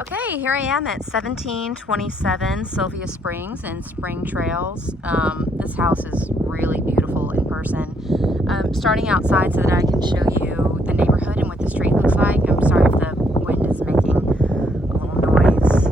Okay, here I am at 1727 Sylvia Springs in Spring Trails. This house is really beautiful in person. Starting outside so that I can show you the neighborhood and what the street looks like. I'm sorry if the wind is making a little noise.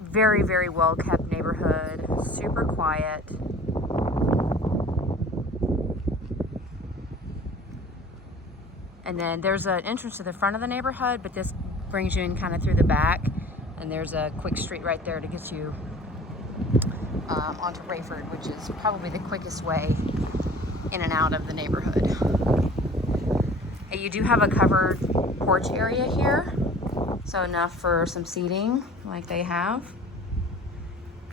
Very, very well kept neighborhood, super quiet. And then there's an entrance to the front of the neighborhood, but this brings you in kind of through the back. And there's a quick street right there to get you onto Rayford, which is probably the quickest way in and out of the neighborhood. And you do have a covered porch area here, so enough for some seating like they have.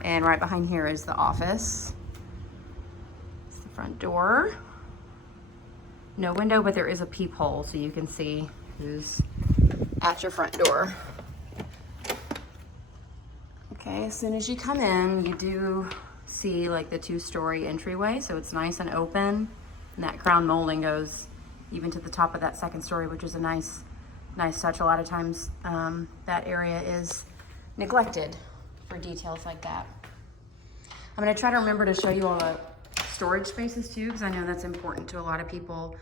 And right behind here is the office. It's the front door. No window, but there is a peephole so you can see who's at your front door. Okay, as soon as you come in, you do see like the two-story entryway, so it's nice and open. And that crown molding goes even to the top of that second story, which is a nice touch. A lot of times that area is neglected for details like that. I'm gonna try to remember to show you all the storage spaces too, because I know that's important to a lot of people.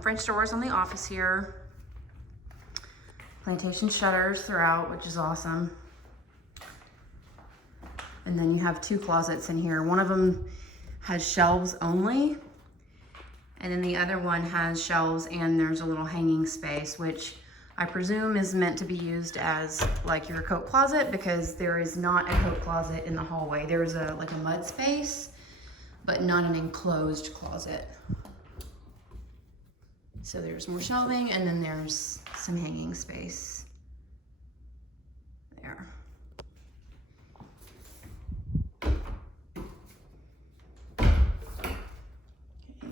French doors on the office here. Plantation shutters throughout, which is awesome. And then you have two closets in here. One of them has shelves only, and then the other one has shelves and there's a little hanging space, which I presume is meant to be used as like your coat closet, because there is not a coat closet in the hallway. There is like a mud space, but not an enclosed closet. So there's more shelving, and then there's some hanging space there. Okay,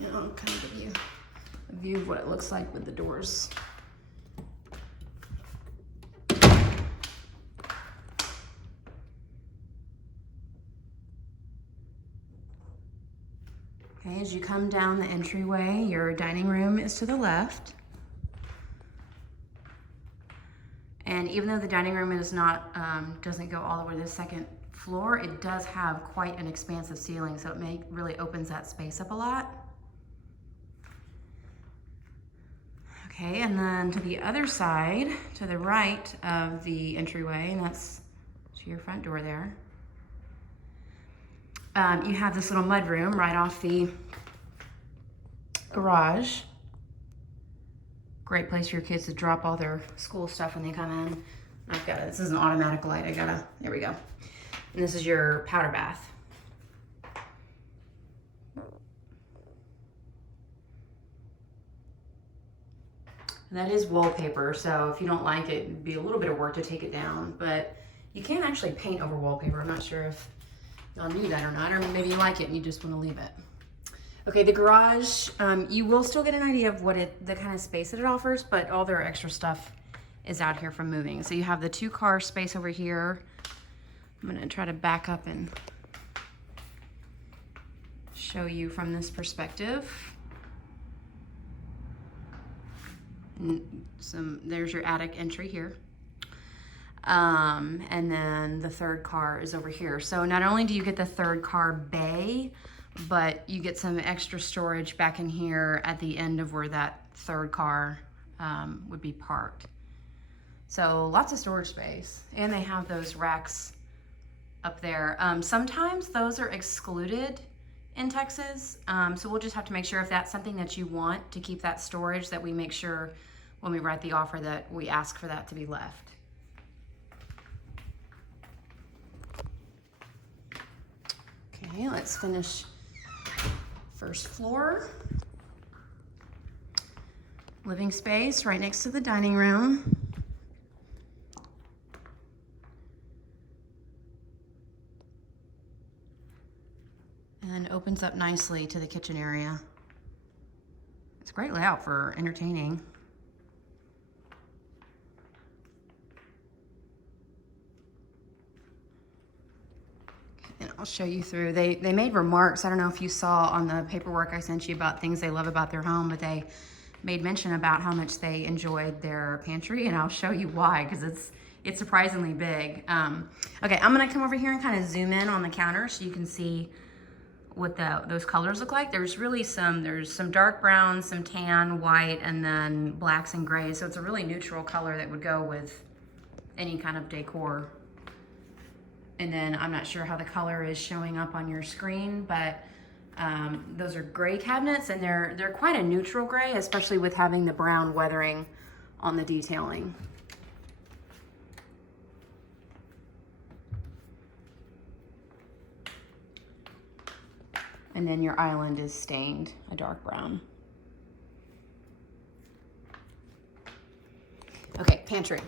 now I'll kind of give you a view of what it looks like with the doors. Okay, as you come down the entryway, your dining room is to the left. And even though the dining room is not, doesn't go all the way to the second floor, it does have quite an expansive ceiling, so it really opens that space up a lot. Okay, and then to the other side, to the right of the entryway, and that's to your front door there, you have this little mud room right off the garage. Great place for your kids to drop all their school stuff when they come in. I've got it. This is an automatic light. There we go. And this is your powder bath. And that is wallpaper, so if you don't like it, it'd be a little bit of work to take it down, but you can actually paint over wallpaper. I'm not sure if y'all knew that or not, or maybe you like it and you just want to leave it. Okay, the garage, you will still get an idea of the kind of space that it offers, but all their extra stuff is out here from moving. So you have the 2-car space over here. I'm gonna try to back up and show you from this perspective. And there's your attic entry here. And then the 3rd car is over here. So not only do you get the 3rd car bay, but you get some extra storage back in here at the end of where that 3rd car would be parked. So lots of storage space. And they have those racks up there. Sometimes those are excluded in Texas. So we'll just have to make sure if that's something that you want to keep that storage, that we make sure when we write the offer that we ask for that to be left. Okay, let's finish first floor. Living space right next to the dining room. And then opens up nicely to the kitchen area. It's a great layout for entertaining. And I'll show you through. They made remarks. I don't know if you saw on the paperwork I sent you about things they love about their home, but they made mention about how much they enjoyed their pantry, and I'll show you why, because it's surprisingly big. Okay, I'm gonna come over here and kind of zoom in on the counter so you can see what those colors look like. There's some dark brown, some tan, white, and then blacks and grays. So it's a really neutral color that would go with any kind of decor. And then I'm not sure how the color is showing up on your screen, but those are gray cabinets, and they're quite a neutral gray, especially with having the brown weathering on the detailing. And then your island is stained a dark brown. Okay, pantry.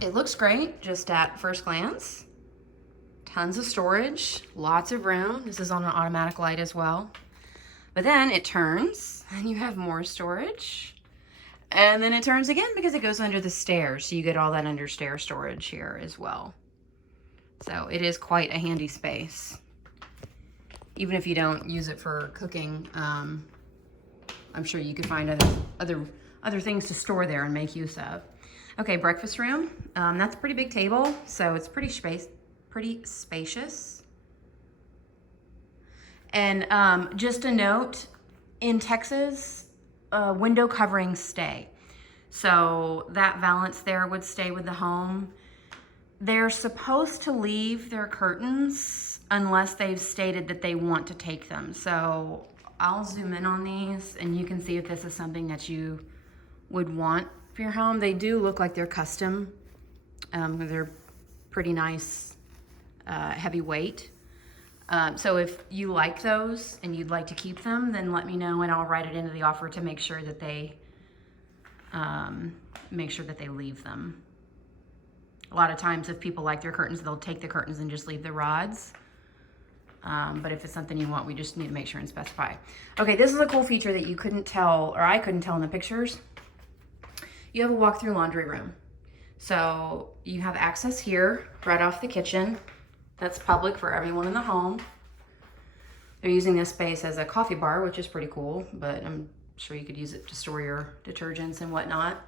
It looks great just at first glance. Tons of storage, lots of room. This is on an automatic light as well. But then it turns and you have more storage. And then it turns again because it goes under the stairs. So you get all that under stair storage here as well. So it is quite a handy space. Even if you don't use it for cooking, I'm sure you could find other things to store there and make use of. Okay, breakfast room. That's a pretty big table, so it's pretty spacious. And just a note, in Texas, window coverings stay. So that valance there would stay with the home. They're supposed to leave their curtains unless they've stated that they want to take them. So I'll zoom in on these and you can see if this is something that you would want for your home. They do look like they're custom. They're pretty nice, heavy weight. So if you like those and you'd like to keep them, then let me know and I'll write it into the offer to make sure that they leave them. A lot of times if people like their curtains, they'll take the curtains and just leave the rods. But if it's something you want, we just need to make sure and specify. Okay, this is a cool feature that you couldn't tell, or I couldn't tell in the pictures. You have a walk-through laundry room. So you have access here, right off the kitchen. That's public for everyone in the home. They're using this space as a coffee bar, which is pretty cool, but I'm sure you could use it to store your detergents and whatnot.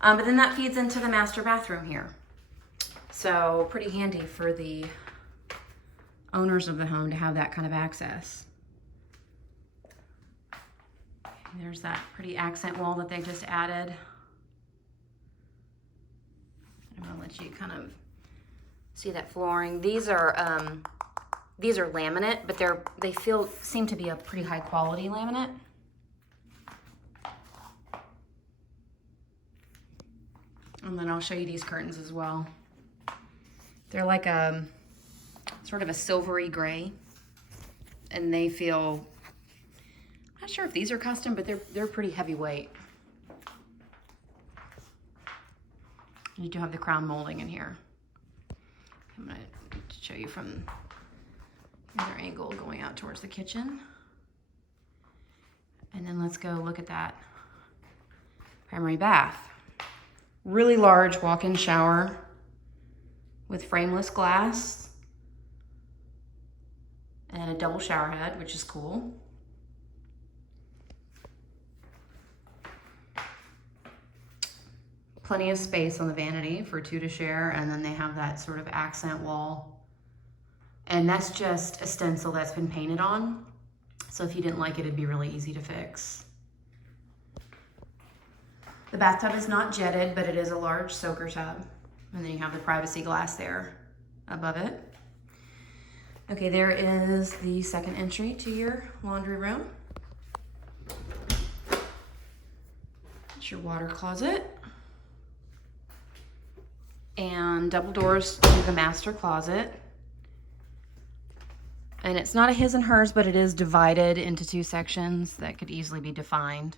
But then that feeds into the master bathroom here. So pretty handy for the owners of the home to have that kind of access. There's that pretty accent wall that they just added. I'm gonna let you kind of see that flooring. These are laminate, but they seem to be a pretty high quality laminate. And then I'll show you these curtains as well. They're like a sort of a silvery gray, and they feel, I'm not sure if these are custom, but they're pretty heavyweight. You do have the crown molding in here. I'm gonna show you from another angle going out towards the kitchen. And then let's go look at that primary bath. Really large walk-in shower with frameless glass and a double shower head, which is cool. Plenty of space on the vanity for two to share, and then they have that sort of accent wall. And that's just a stencil that's been painted on. So if you didn't like it, it'd be really easy to fix. The bathtub is not jetted, but it is a large soaker tub. And then you have the privacy glass there above it. Okay, there is the second entry to your laundry room. It's your water closet. And double doors to the master closet. And it's not a his and hers, but it is divided into two sections that could easily be defined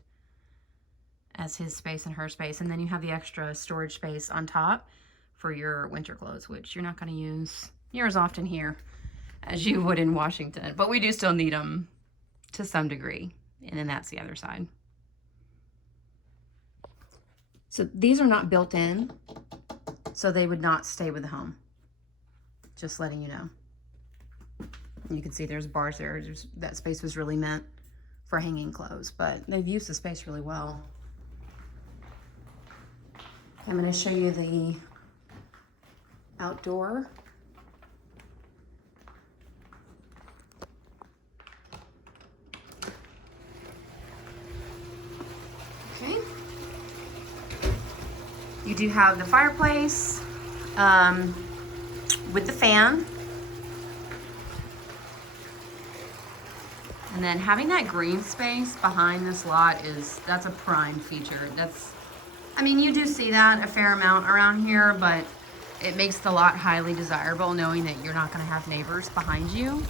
as his space and her space. And then you have the extra storage space on top for your winter clothes, which you're not going to use near as often here as you would in Washington. But we do still need them to some degree. And then that's the other side. So these are not built in, so they would not stay with the home. Just letting you know. You can see there's bars there. That space was really meant for hanging clothes, but they've used the space really well. I'm going to show you the outdoor. Okay. You do have the fireplace with the fan. And then having that green space behind this lot that's a prime feature. I mean, you do see that a fair amount around here, but it makes the lot highly desirable knowing that you're not going to have neighbors behind you,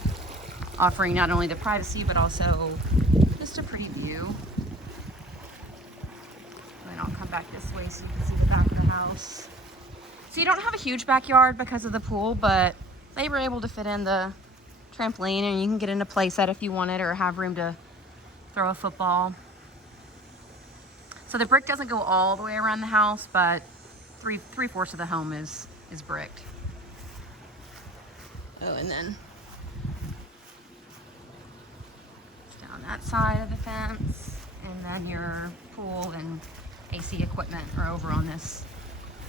offering not only the privacy, but also just a pretty view. And I'll come back this way so you can see the back of the house. So you don't have a huge backyard because of the pool, but they were able to fit in the trampoline, and you can get in a play set if you wanted, or have room to throw a football. So the brick doesn't go all the way around the house, but three-fourths of the home is bricked. Oh, and then down that side of the fence, and then your pool and AC equipment are over on this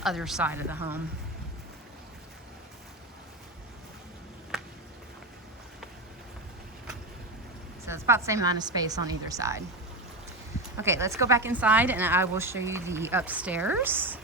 other side of the home. So it's about the same amount of space on either side. Okay, let's go back inside and I will show you the upstairs.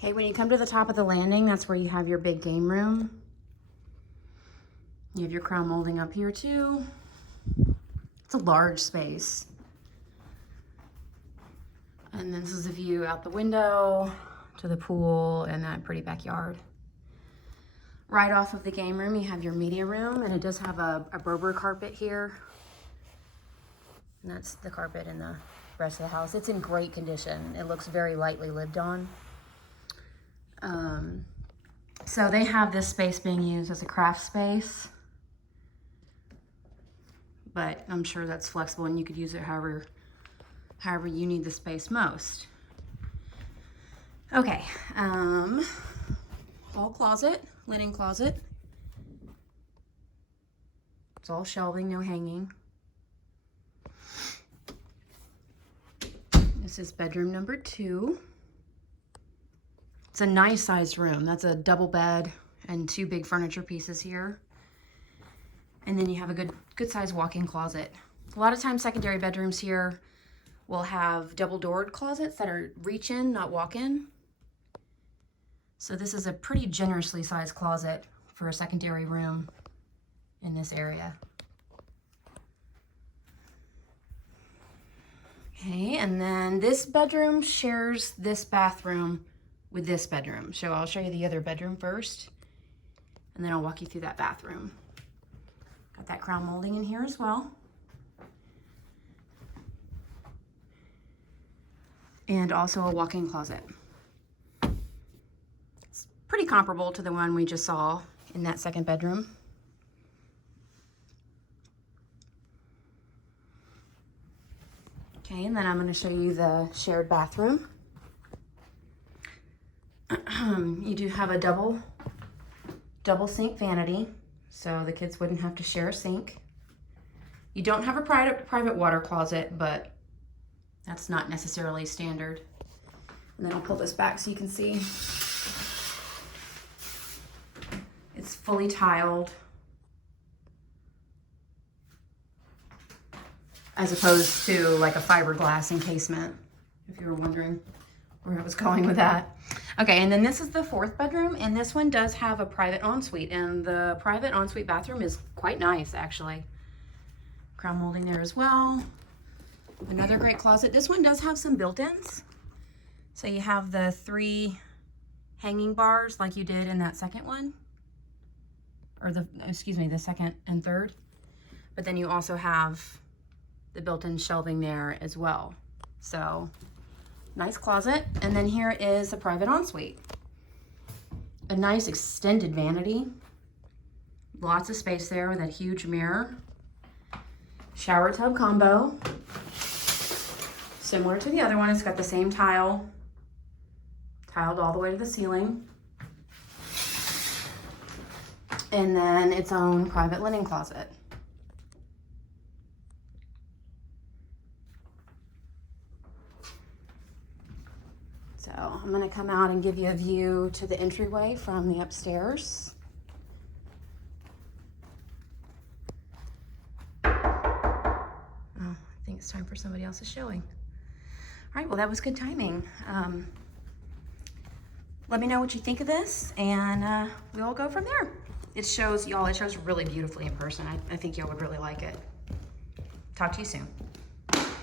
Okay, when you come to the top of the landing, that's where you have your big game room. You have your crown molding up here too. It's a large space. And this is a view out the window to the pool and that pretty backyard. Right off of the game room, you have your media room, and it does have a Berber carpet here. And that's the carpet in the rest of the house. It's in great condition. It looks very lightly lived on. So they have this space being used as a craft space, but I'm sure that's flexible and you could use it however you need the space most. Okay, hall closet, linen closet. It's all shelving, no hanging. This is bedroom number 2. It's a nice sized room. That's a double bed and 2 big furniture pieces here. And then you have a good sized walk-in closet. A lot of times secondary bedrooms here will have double doored closets that are reach-in, not walk-in. So this is a pretty generously sized closet for a secondary room in this area. Okay, and then this bedroom shares this bathroom with this bedroom. So I'll show you the other bedroom first, and then I'll walk you through that bathroom. Got that crown molding in here as well. And also a walk-in closet. It's pretty comparable to the one we just saw in that second bedroom. Okay, and then I'm going to show you the shared bathroom. You do have a double sink vanity, so the kids wouldn't have to share a sink. You don't have a private water closet, but that's not necessarily standard. And then I'll pull this back so you can see. It's fully tiled, as opposed to like a fiberglass encasement, if you were wondering where I was going with that. Okay, and then this is the 4th bedroom, and this one does have a private ensuite, and the private ensuite bathroom is quite nice, actually. Crown molding there as well. Another great closet. This one does have some built-ins. So you have the 3 hanging bars like you did in that second one, or the second and third. But then you also have the built-in shelving there as well. So nice closet. And then here is a private ensuite. A nice extended vanity. Lots of space there with that huge mirror. Shower tub combo. Similar to the other one, it's got the same tile, tiled all the way to the ceiling. And then its own private linen closet. So I'm gonna come out and give you a view to the entryway from the upstairs. Oh, I think it's time for somebody else's showing. All right, well, that was good timing. Let me know what you think of this, and we'll go from there. It shows, y'all, it shows really beautifully in person. I think y'all would really like it. Talk to you soon.